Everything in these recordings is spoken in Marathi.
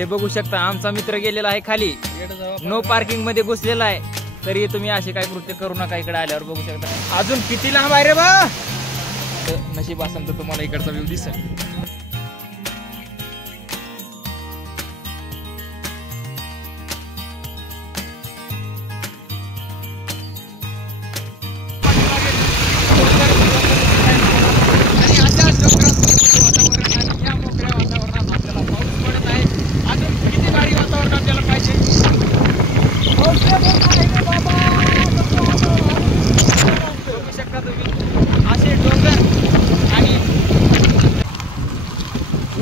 हे बघू शकता आमचा मित्र गेलेला आहे खाली, नो पार्किंग मध्ये घुसलेला आहे. तरी तुम्ही असे काही कृत्य करू नका. इकडे आल्यावर बघू शकता अजून किती लांब आहे रे बा. नशीब असेल तर तुम्हाला इकडचा व्ह्यू दिसेल. असे डोंगर आणि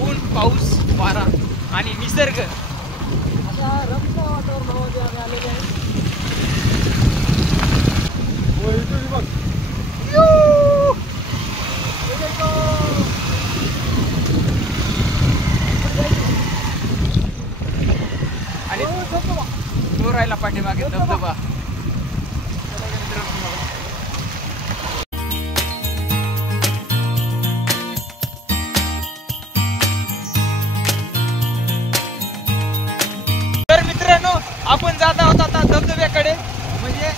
ऊन, पाऊस, वारा आणि निसर्ग अशा रम्य वातावरणामध्ये आम्ही आलेले आहे. आणि तो राहिला पाठीमागे धबधबा. आपण जात आहोत आता धबधब्याकडे. म्हणजे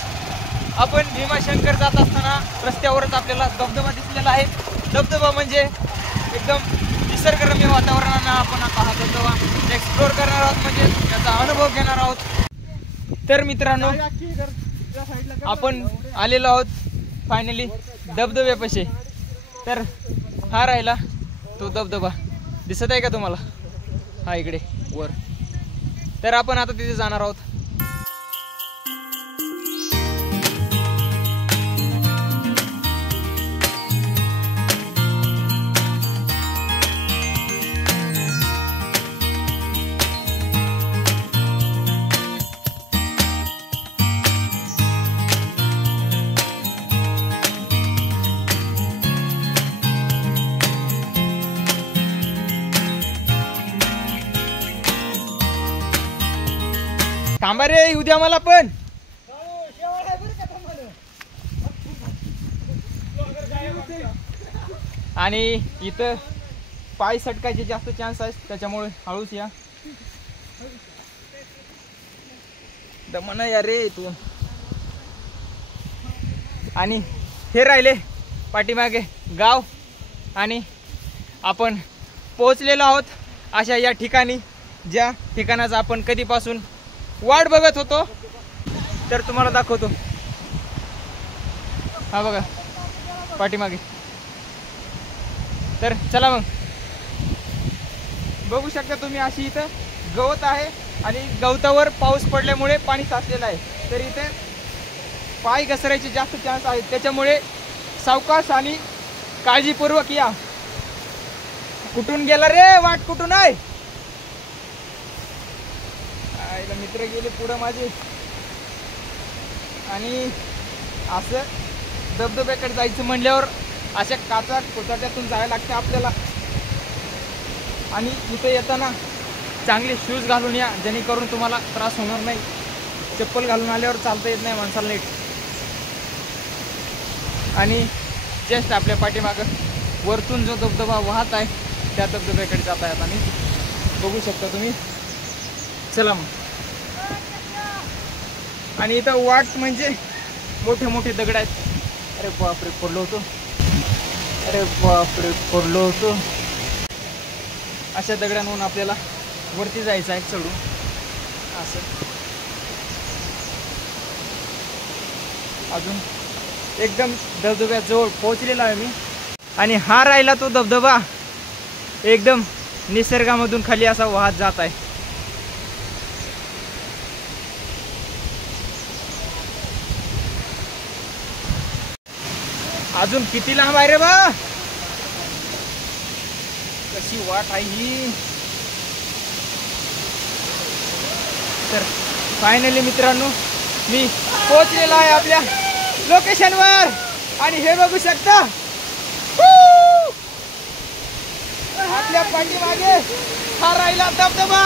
आपण भीमाशंकर जात असताना रस्त्यावरच आपल्याला धबधबा दिसलेला आहे. धबधबा म्हणजे एकदम निसर्गरम्य वातावरणानं आपण आता हा धबधबा एक्सप्लोर करणार आहोत, म्हणजे त्याचा अनुभव घेणार आहोत. तर मित्रांनो आपण आलेलो आहोत फायनली धबधब्यापाशी. तर हा राहिला तो धबधबा, दिसत आहे का तुम्हाला? हा इकडे वर. तर आपण आता तिथे जाणार आहोत. थांबा रे, येऊ द्या मला पण. आणि इथं पाय सटकायचे जास्त चान्स आहेत, त्याच्यामुळे हळूच या. दमना या रे तू. आणि हे राहिले पाठीमागे गाव. आणि आपण पोहोचलेलो आहोत अशा या ठिकाणी, ज्या ठिकाणाचा आपण कधीपासून वाट बघत होतो. तर तुम्हाला दाखवतो. हा बघा पाठीमागे. तर चला मग. बघू शकता तुम्ही अशी इथं गवत आहे आणि गवतावर पाऊस पडल्यामुळे पाणी साचलेलं आहे. तर इथे पाय घसरायचे जास्त चान्स आहेत, त्याच्यामुळे सावकाश आणि काळजीपूर्वक या. कुठून गेला रे? वाट कुठून आहे? मित्र गेले पुढं माझे. आणि असं धबधब्याकडे जायचं म्हणल्यावर अशा काचा कोचाट्यातून जायला लागतं आपल्याला. आणि इथे येताना चांगले शूज घालून या, जेणेकरून तुम्हाला त्रास होणार नाही. चप्पल घालून आल्यावर चालता येत नाही माणसाला नीट. आणि जस्ट आपल्या पाठीमागं वरतून जो धबधबा वाहत आहे त्या धबधब्याकडे जात आहेत. आणि बघू शकता तुम्ही. चला मग. आणि इथं वाट म्हणजे मोठे मोठे दगड आहेत. अरे बापरे पडलो होतो. अरे बापरे पडलो होतो. अशा दगडांवरून आपल्याला वरती जायचं आहे चढून. असं अजून एकदम धबधब्याजवळ पोहोचलेला आहे मी. आणि हा राहिला तो धबधबा, एकदम निसर्गामधून खाली असा वाहत जात आहे. अजून किती लांब आहे रे बा. कशी वाट आहे ही. तर फायनली मित्रांनो मी पोहोचलेला आहे आपल्या लोकेशनवर. आणि हे बघू शकता आपल्या पाठीमागे हा राहिला धबधबा.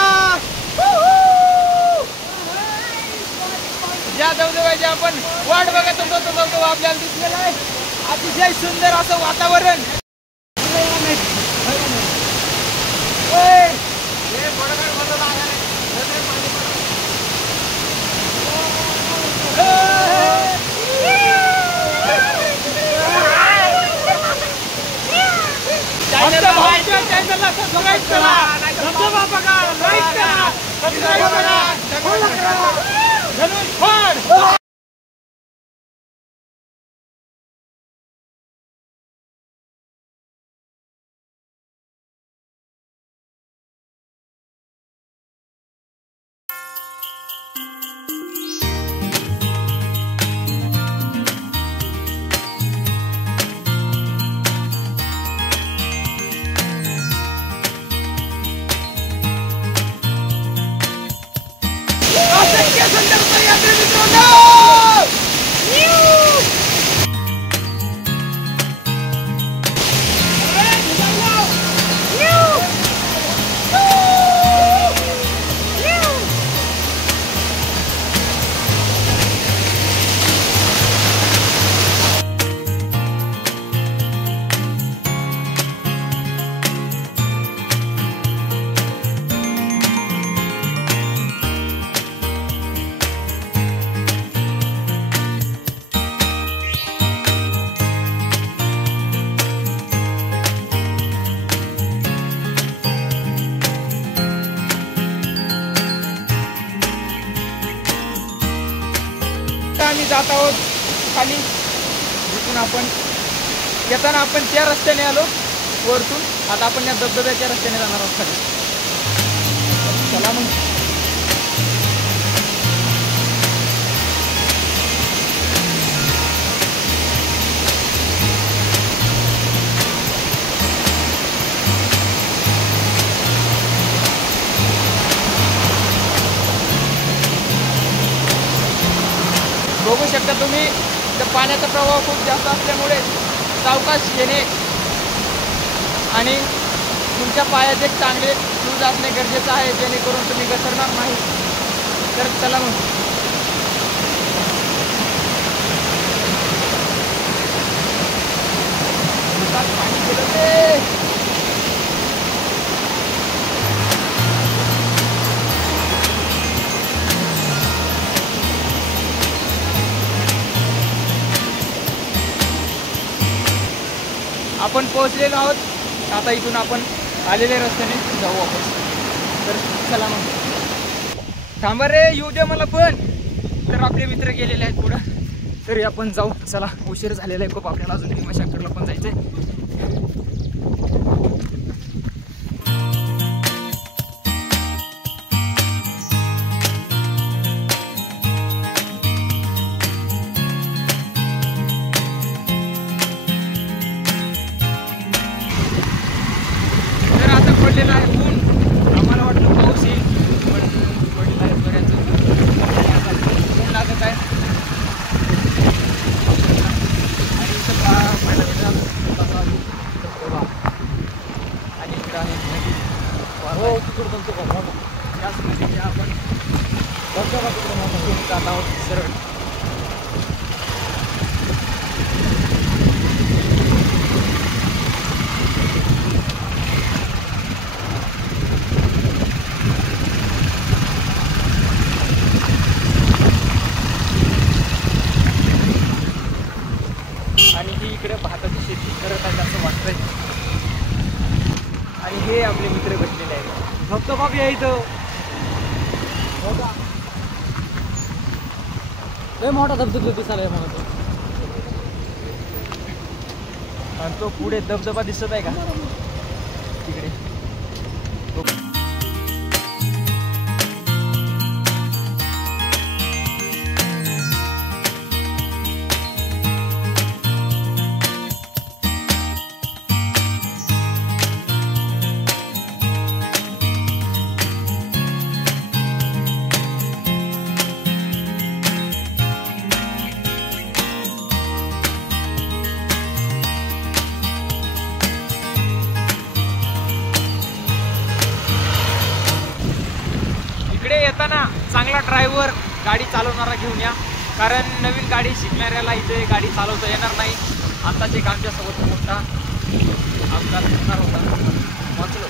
ज्या धबधब्याची आपण वाट बघत होतो तो धबधबा आपल्याला दिसलेला आहे. अतिशय सुंदर असं वातावरण. हे धनुष फाड. आम्ही जात आहोत खाली, जिथून आपण येताना आपण त्या रस्त्याने आलो वरतून, आता आपण या धबधब्याच्या रस्त्याने जाणार आहोत खाली. चला मग. बघू शकता तुम्ही, तर पाण्याचा प्रवाह खूप जास्त असल्यामुळे सावकाश येणे आणि तुमच्या पायात एक चांगले शूज असणे गरजेचं आहे, जेणेकरून तुम्ही घसरणार नाही. तर चला मग. पाणी गेलं ते. आपण पोहोचलेलो आहोत. आता इथून आपण आलेल्या रस्त्याने जाऊ वापस. तर चला मग. थांबा रे, येऊ दे मला पण. तर आपले मित्र गेलेले आहेत पुढं, तरी आपण जाऊ. चला, उशीर झालेला आहे खूप आपल्याला, अजून भीमाशंकरला पण जायचंय. पडलेला आहे ऊन. आम्हाला वाटलं पाऊस येईल, पण पडलेला आहे बऱ्याच ऊन लागत आहे. आणि इथं पाहायला मिळालं आणि इकडं आहे नदी. त्याच नदीच्या आपण जात आहोत सरळ. इकडे भाताची शेती करत आहे असं वाटतंय. आणि हे आपले मित्र बसलेले आहेत. फक्त बाबी आहे इथं. लय मोठा धबधबा दिसायला मला. आणि तो पुढे धबधबा दिसत आहे का तिकडे. इकडे येताना चांगला ड्रायव्हर गाडी चालवणारा घेऊन या, कारण नवीन गाडी शिकणाऱ्याला इथे गाडी चालवता येणार नाही. आताच एक आमच्यासोबत मोठा अपघात होणार होता, वाचलो.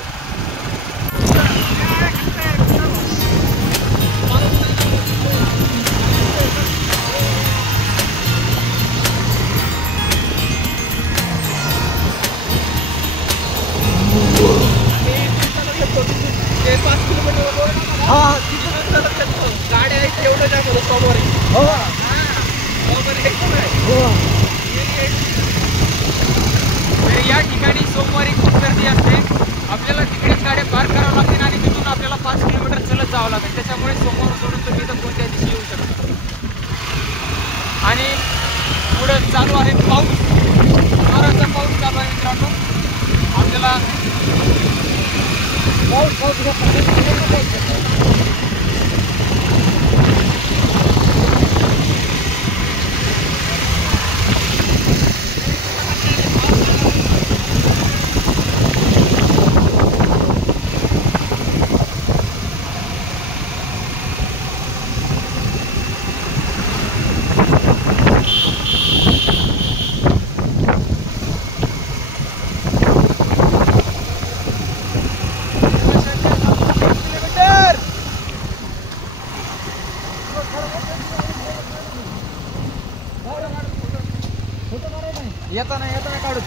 येताना काढू.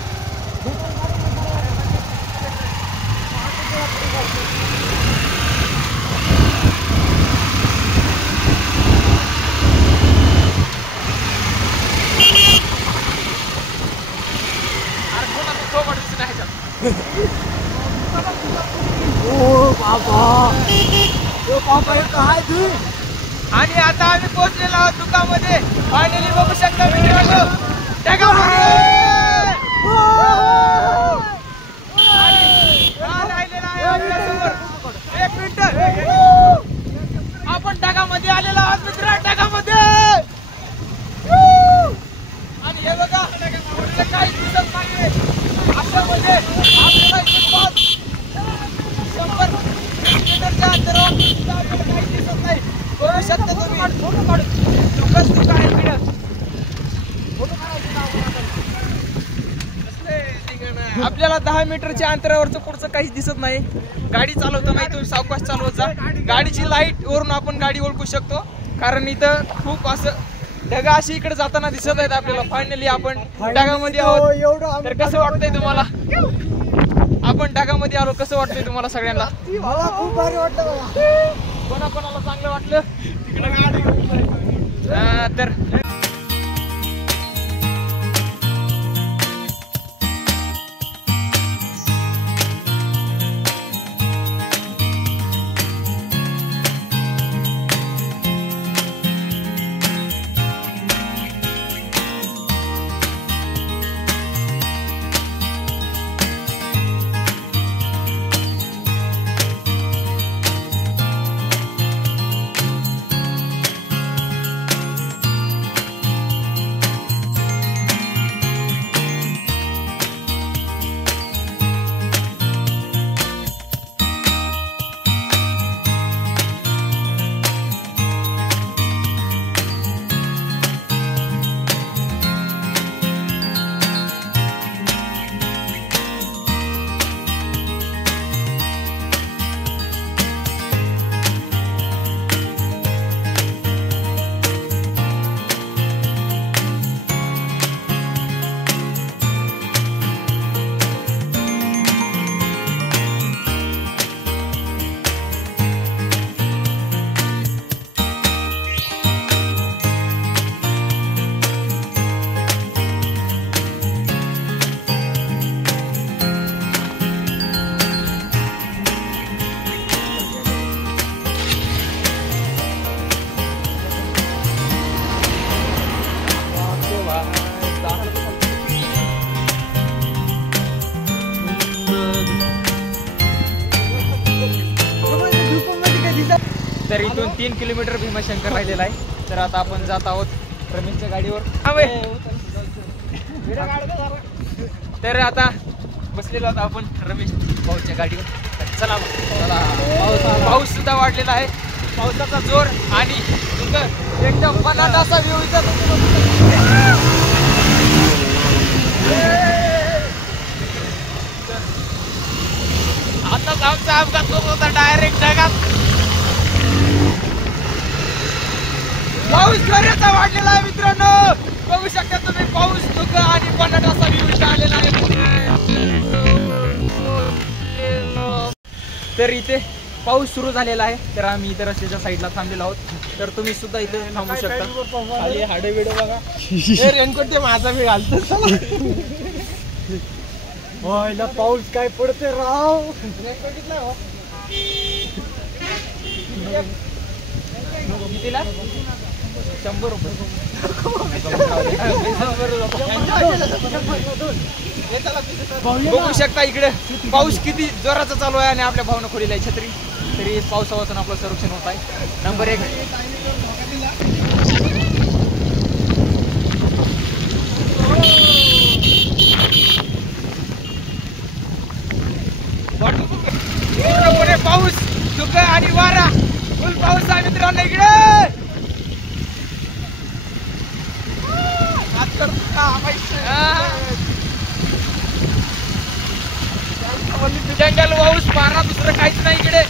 आणि आता आम्ही पोहोचलेलो आहोत दुकानमध्ये. फायनली बघू शकता मित्रांनो एक मिनिट आपण ढगामध्ये आलेलो आहोत मित्र. ढगामध्ये आणि हे बघा काही दिसत नाही अशामध्ये आपल्याला 100 मीटरच्या अंतरावर काही दिसत नाही. बघू शकता तुम्ही आपल्याला 10 मीटरच्या अंतरावरचं पुढचं काहीच दिसत नाही. गाडी चालवताना तुम्ही सावकाश चालवत जा. गाडीची लाईट वरून आपण गाडी ओळखू शकतो कारण इथं खूप असं ढगा अशी इकडे जाताना दिसत आहेत आपल्याला. फायनली आपण ढगामध्ये आहोत. तर कसं वाटतंय तुम्हाला? आपण ढगामध्ये आलो, कसं वाटतंय तुम्हाला सगळ्यांना? मला खूप भारी वाटतं. कोणाकोणाला चांगलं वाटलं तर तर इथून 3 किलोमीटर भीमाशंकर राहिलेला आहे. तर आता आपण जात आहोत रमेशच्या गाडीवर. तर आता बसलेलो आहोत आपण रमेश भाऊच्या गाडीवर. चला पाऊस सुद्धा वाढलेला आहे. पावसाचा जोर आणि एकदम मनात असा व्ह्यू आताच आमचा अपघात होत होता डायरेक्ट ढगात. पाऊस जोराचा वाढलेला आहे मित्रांनो. बघू शकता तुम्ही पाऊस धुकं आणि पन्नाट असा व्ह्यू आलेला आहे. तर इथे पाऊस सुरू झालेला आहे. तर आम्ही इथे रस्त्याच्या साईडला थांबलेलो आहोत. तर तुम्ही सुद्धा इथे थांबू शकता. खाली हाडे बिडे बघा. रेनकोट ते माझा मी घालतो. पाऊस काय पडते राव. कितीला? 100 रुपये. बघू शकता इकडे पाऊस किती जोराचा चालू आहे आणि आपल्या भावना खोलीला आहे छत्री, तरी पावसावाचून आपलं संरक्षण होत आहे. नंबर 1 पूर्णपणे पाऊस, धुक आणि वारा, फुल पाऊस आहे मित्रांनो इकडे. जंगल पाऊस मारा, दुसरं काहीच नाही इकडे.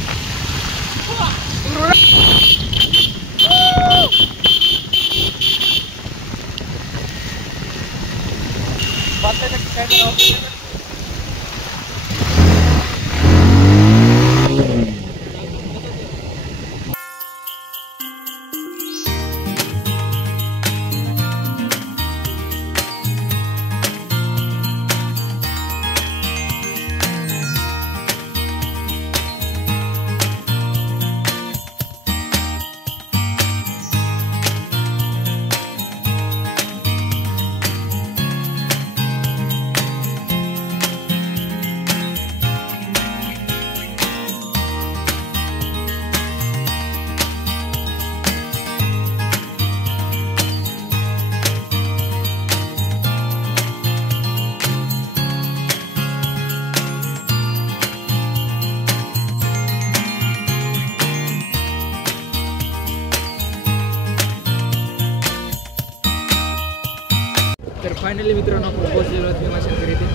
तर फायनली मित्रांनो आपण पोहोचलेलो आहोत भीमाशंकर इथे.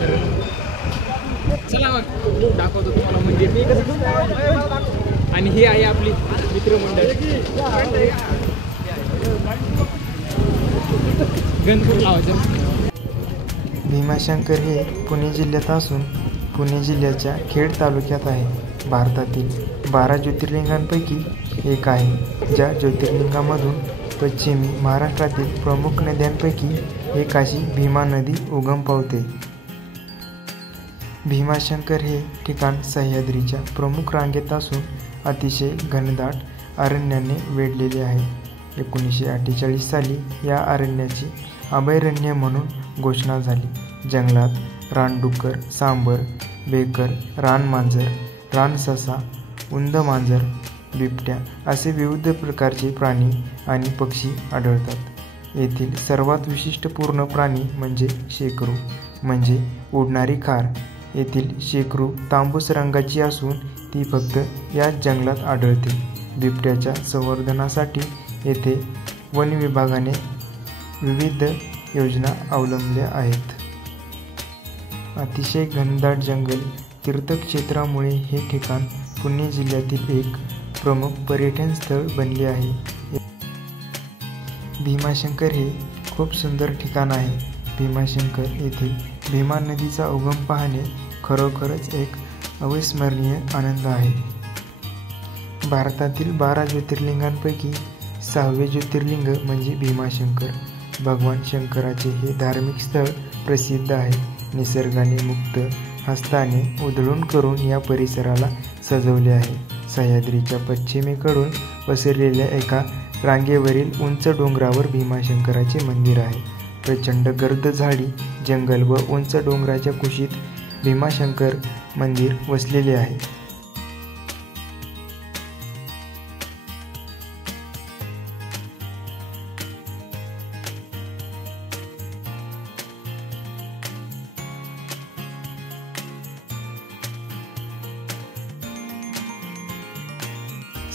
तर चला मग दाखवतो तुम्हाला मंदिर. आणि ही आहे आपली मित्रमंडळ. गणपती लावायचं. भीमाशंकर हे पुणे जिल्ह्यात असून पुणे जिल्ह्याच्या खेड तालुक्यात आहे. भारतातील 12 ज्योतिर्लिंगांपैकी एक आहे. ज्या ज्योतिर्लिंगामधून पश्चिमी महाराष्ट्रातील प्रमुख नद्यांपैकी एक अशी भीमा नदी उगम पावते. भीमाशंकर हे ठिकाण सह्याद्रीच्या प्रमुख रांगेत असून अतिशय घनदाट अरण्याने वेढलेले आहे. 1948 साली या अरण्याची अभयारण्य म्हणून घोषणा झाली. जंगलात रानडुक्कर, सांबर, बेकर, रानमांजर, रानससा, उंद मांजर, बिबट्या असे विविध प्रकारचे प्राणी आणि पक्षी आढळतात. येथील सर्वात विशिष्टपूर्ण प्राणी म्हणजे शेकरू म्हणजे उडणारी खार. येथील शेकरू तांबूस रंगाची असून ती फक्त याच जंगलात आढळते. बिबट्याच्या संवर्धनासाठी येथे वन विभागाने विविध योजना अवलंबल्या आहेत. अतिशय घनदाट जंगल तीर्थक्षेत्रामुळे हे ठिकाण पुणे जिल्ह्यातील एक प्रमुख पर्यटन स्थळ बनले आहे. भीमाशंकर हे खूप सुंदर ठिकाण आहे. भीमाशंकर येथील भीमा नदीचा उगम पाहणे खरोखरच एक अविस्मरणीय आनंद आहे. भारतातील 12 ज्योतिर्लिंगांपैकी 6वे ज्योतिर्लिंग म्हणजे भीमाशंकर. भगवान शंकराचे हे धार्मिक स्थळ प्रसिद्ध आहे. निसर्गाने मुक्त हस्ताने उधळून करून या परिसराला सजवले आहे. सह्याद्रीच्या पश्चिमेकडून पसरलेल्या एका रांगेवरील उंच डोंगरावर भीमाशंकराचे मंदिर आहे. प्रचंड गर्द झाडी जंगल व उंच डोंगराच्या कुशीत भीमाशंकर मंदिर वसलेले आहे.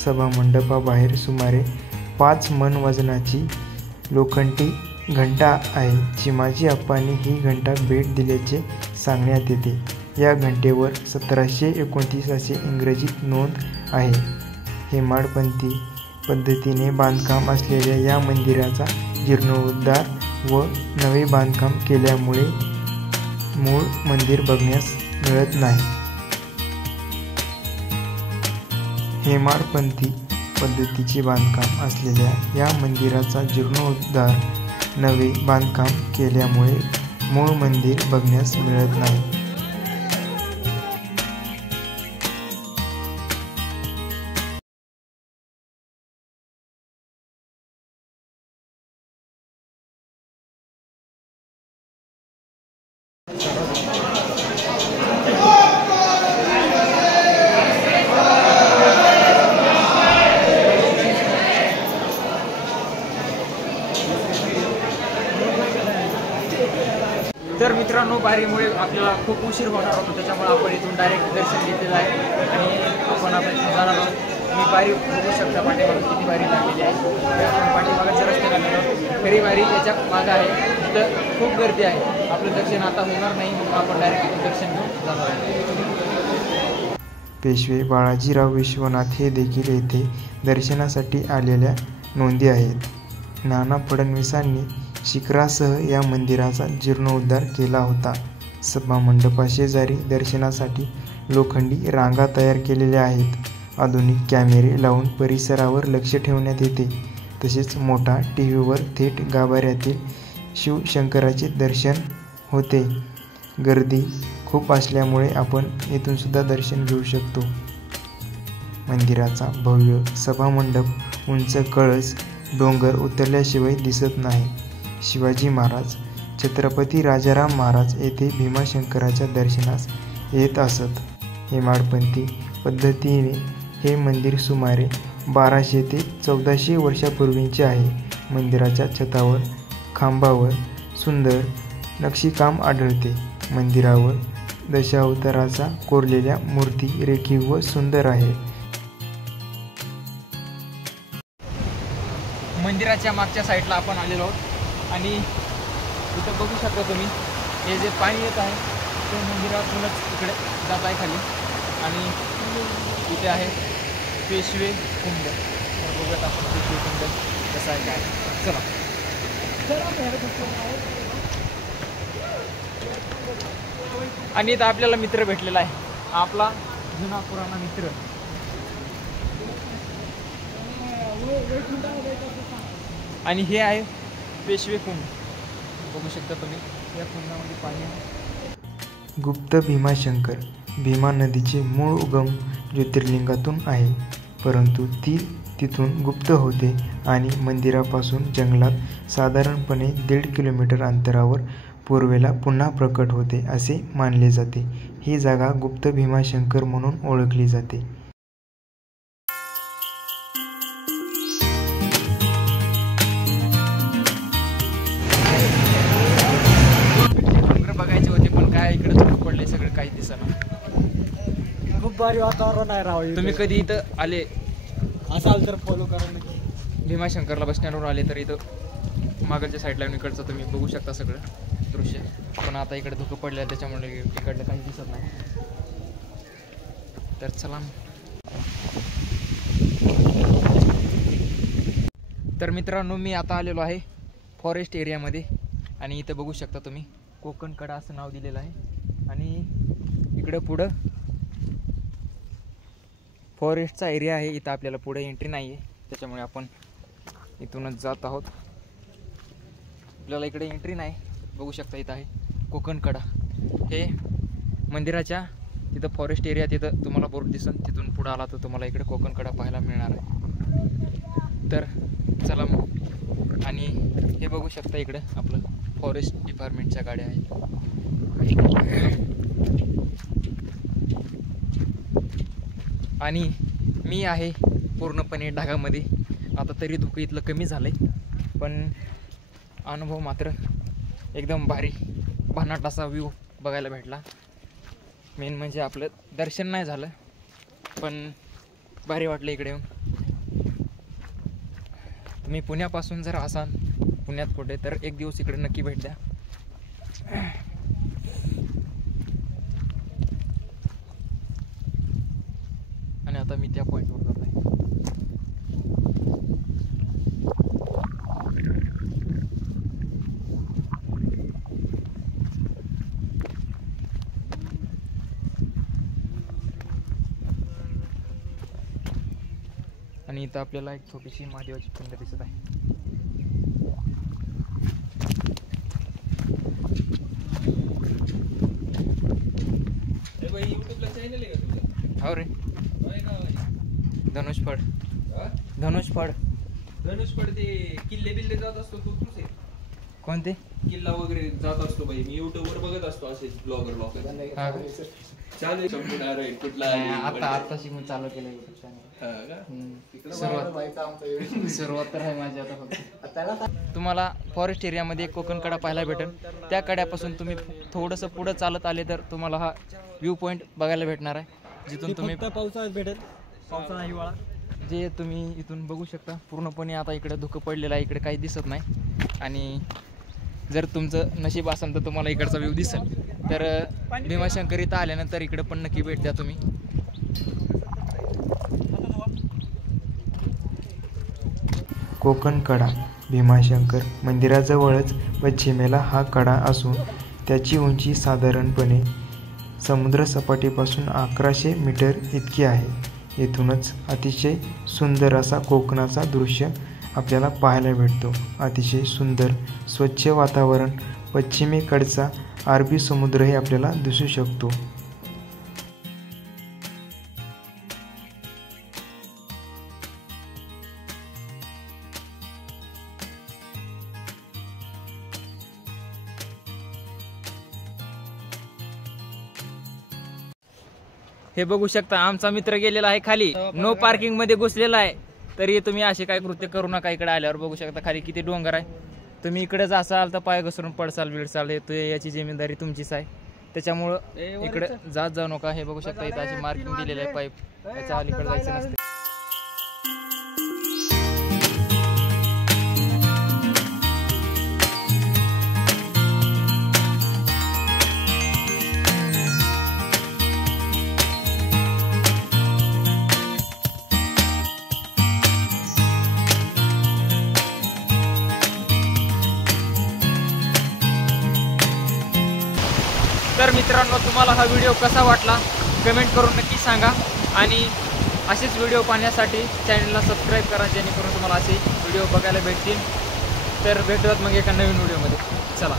सभामंडपाबाहेर सुमारे 5 मन वजनाची लोखंडी घंटा आहे. चिमाजी अप्पांनी ही घंटा भेट दिल्याचे सांगण्यात येते. या घंटेवर 1729 असे इंग्रजीत नोंद आहे. हेमाडपंथी पद्धतीने बांधकाम असलेल्या या मंदिराचा जीर्णोद्धार व नवे बांधकाम केल्यामुळे मूळ मंदिर बघण्यास मिळत नाही. हेमाडपंथी पद्धतीचे बांधकाम असलेल्या या मंदिराचा जीर्णोद्धार नवे बांधकाम केल्यामुळे मूळ मंदिर बघण्यास मिळत नाही. तर मित्रांनो, बारीमुळे आपल्याला खूप उशीर होणार होता, त्याच्यामुळे आपण इथून डायरेक्ट दर्शन घेतलेलं आहे आणि आपण आता इथून जाणार आहोत. मी बारी बघू शकता पाठीमागं किती बारी लागलेली आहे. आपण पाठीमागाच्या रस्त्याला आलेलो, खरी बारी याच्या मागं आहे. तिथं खूप गर्दी आहे. आपलं दर्शन आता होणार नाही, म्हणून आपण डायरेक्ट इथून दर्शन घेऊन जाणार आहोत. पेशवे बाळाजीराव विश्वनाथ हे देखील येथे दर्शनासाठी आलेल्या नोंदी आहेत. नाना फडणवीसांनी शिखरासह या मंदिराचा जीर्णोद्धार केला होता. सभामंडपाशेजारी दर्शनासाठी लोखंडी रांगा तयार केलेल्या आहेत. आधुनिक कॅमेरे लावून परिसरावर लक्ष ठेवण्यात येते. तसेच मोठा टीव्हीवर थेट गाभाऱ्यातील शिवशंकराचे दर्शन होते. गर्दी खूप असल्यामुळे आपण येथून सुद्धा दर्शन घेऊ शकतो. मंदिराचा भव्य सभामंडप, उंच कळस डोंगर उतरल्याशिवाय दिसत नाही. शिवाजी महाराज, छत्रपती राजाराम महाराज येथे भीमाशंकराच्या दर्शनास येत असत. हेमाडपंथी पद्धतीने हे मंदिर सुमारे 1200 ते 1400 वर्षापूर्वीचे आहे. मंदिराच्या छतावर खांबावर सुंदर नक्षीकाम आढळते. मंदिरावर दशावताराचा कोरलेल्या मूर्ती रेखीव व सुंदर आहे. मंदिराच्या मागच्या साईडला आपण आलेलो आहोत आणि इथं बघू शकता तुम्ही, हे जे पाणी येत आहे ते मंदिरातूनच इकडे जात आहे खाली आणि इथे आहे पेशवे कुंड. तर बघूयात आपण पेशवे कुंड कसं आहे काय. चला. आणि इथं आपल्याला मित्र भेटलेला आहे, आपला जुना पुराणा मित्र. आणि हे आहे पेशवे कुंड. बघू शकता तुम्ही, या कुंडामध्ये पाणी आहे. गुप्त भीमाशंकर भीमा नदीचे मूळ उगम ज्योतिर्लिंगातून आहे, परंतु ती तिथून गुप्त होते आणि मंदिरापासून जंगलात साधारणपणे 1.5 किलोमीटर अंतरावर पूर्वेला पुन्हा प्रकट होते असे मानले जाते. ही जागा गुप्त भीमाशंकर म्हणून ओळखली जाते. बघायचे होते पण काय इकडे धुकं पडले, सगळं काही दिसना. खूप भारी वातावरण आहे राव. तुम्ही कधी इथं आले असाल तर फॉलो करा नक्की. भीमाशंकरला बस स्टँडवर आले तर इथं मागलच्या साईडला इकडचं तुम्ही बघू शकता सगळं दृश्य. पण आता इकडे धुकं पडलं आहे, त्याच्यामुळे इकडलं काही दिसत नाही. तर चला. तर मित्रांनो, मी आता आलेलो आहे फॉरेस्ट एरियामध्ये आणि इथं बघू शकता तुम्ही कोकण कडा असं नाव दिलेलं आहे आणि इकडं पुढं फॉरेस्टचा एरिया आहे. इथं आपल्याला पुढे एंट्री नाही आहे, त्याच्यामुळे आपण इथूनच जात आहोत. आपल्याला इकडे एंट्री नाही. बघू शकता इथं आहे कोकण कडा. हे मंदिराच्या तिथं फॉरेस्ट एरिया, तिथं तुम्हाला बोर्ड दिसन, तिथून पुढं आला तर तुम्हाला इकडे कोकण कडा पाहायला मिळणार आहे. तर चला मग. आणि हे बघू शकता इकडं आपलं फॉरेस्ट डिपार्टमेंटच्या गाड्या आहेत. आणि मी आहे पूर्णपणे ढगामध्ये. आता तरी धुकं इथलं कमी झालं आहे, पण अनुभव मात्र एकदम भारी भन्नाट असा व्ह्यू बघायला भेटला. मेन म्हणजे आपलं दर्शन नाही झालं, पण भारी वाटलं इकडे येऊन. तुम्ही पुण्यापासून जर असाल पुण्यात कुठे तर एक दिवस इकडे नक्की भेट द्या. आणि आता मी त्या पॉईंटवर जात आहे. आणि इथं आपल्याला एक छोटीशी महादेवाची पिंड दिसत आहे. हो रे, धनुष्फळ. धनुष्फळ धनुष्फळ ते किल्ले बिल्ले जात असतो तो तूच आहे. कोणते? किल्ला वगैरे जात असतो बाई, मी युट्यूब वर बघत असतो असे ब्लॉगर हा. चालेल संपूर्ण कुठला आहे, आता आताशी मी चालू केलं YouTube channel. सुरुवात तर आहे माझी आता फक्त. तुम्हाला फॉरेस्ट एरियामध्ये कोकण कडा पाहायला भेटेल. त्या कड्यापासून तुम्ही थोडंसं पुढं चालत आले तर तुम्हाला हा व्ह्यू पॉईंट बघायला भेटणार आहे, जिथून तुम्ही फक्त पावसाळ्यात भेटेल, पावसाळा हिवाळा. जे तुम्ही इथून बघू शकता. पूर्णपणे आता इकडे धुकं पडलेलं आहे, इकडे काही दिसत नाही. आणि जर तुमचं नशीब असेल तर तुम्हाला इकडचा व्ह्यू दिसेल. तर भीमाशंकर इथं आल्यानंतर इकडे पण नक्की भेट द्या तुम्ही. कोकण कडा भीमाशंकर मंदिराजवळच पश्चिमेला हा कडा असून त्याची उंची साधारणपणे समुद्रसपाटीपासून 1100 मीटर इतकी आहे. येथूनच अतिशय सुंदर असा कोकणाचा दृश्य आपल्याला पाहायला भेटतो. अतिशय सुंदर स्वच्छ वातावरण, पश्चिमेकडचा अरबी समुद्रही आपल्याला दिसू शकतो. हे बघू शकता, आमचा मित्र गेलेला आहे खाली, नो पार्किंग मध्ये घुसलेला आहे. तरी तुम्ही असे काय कृत्य करू नका. इकडे आल्यावर बघू शकता खाली किती डोंगर आहे. तुम्ही इकडेच असाल तर पाय घसरून पडसाल बिडसाल, याची जिम्मेदारी तुमचीच आहे. त्याच्यामुळं इकडे जात जाऊ नका. हे बघू शकता इथं अशी मार्किंग दिलेलं आहे पाईप, त्याच्या अलीकडे जायचं नसते. तर मित्रांनो, तुम्हाला हा व्हिडिओ कसा वाटला कमेंट करून नक्की सांगा. आणि असेच व्हिडिओ पाहण्यासाठी चॅनलला सबस्क्राईब करा, जेणेकरून तुम्हाला असे व्हिडिओ बघायला भेटतील. तर भेटूयात मग एका नवीन व्हिडिओमध्ये. चला.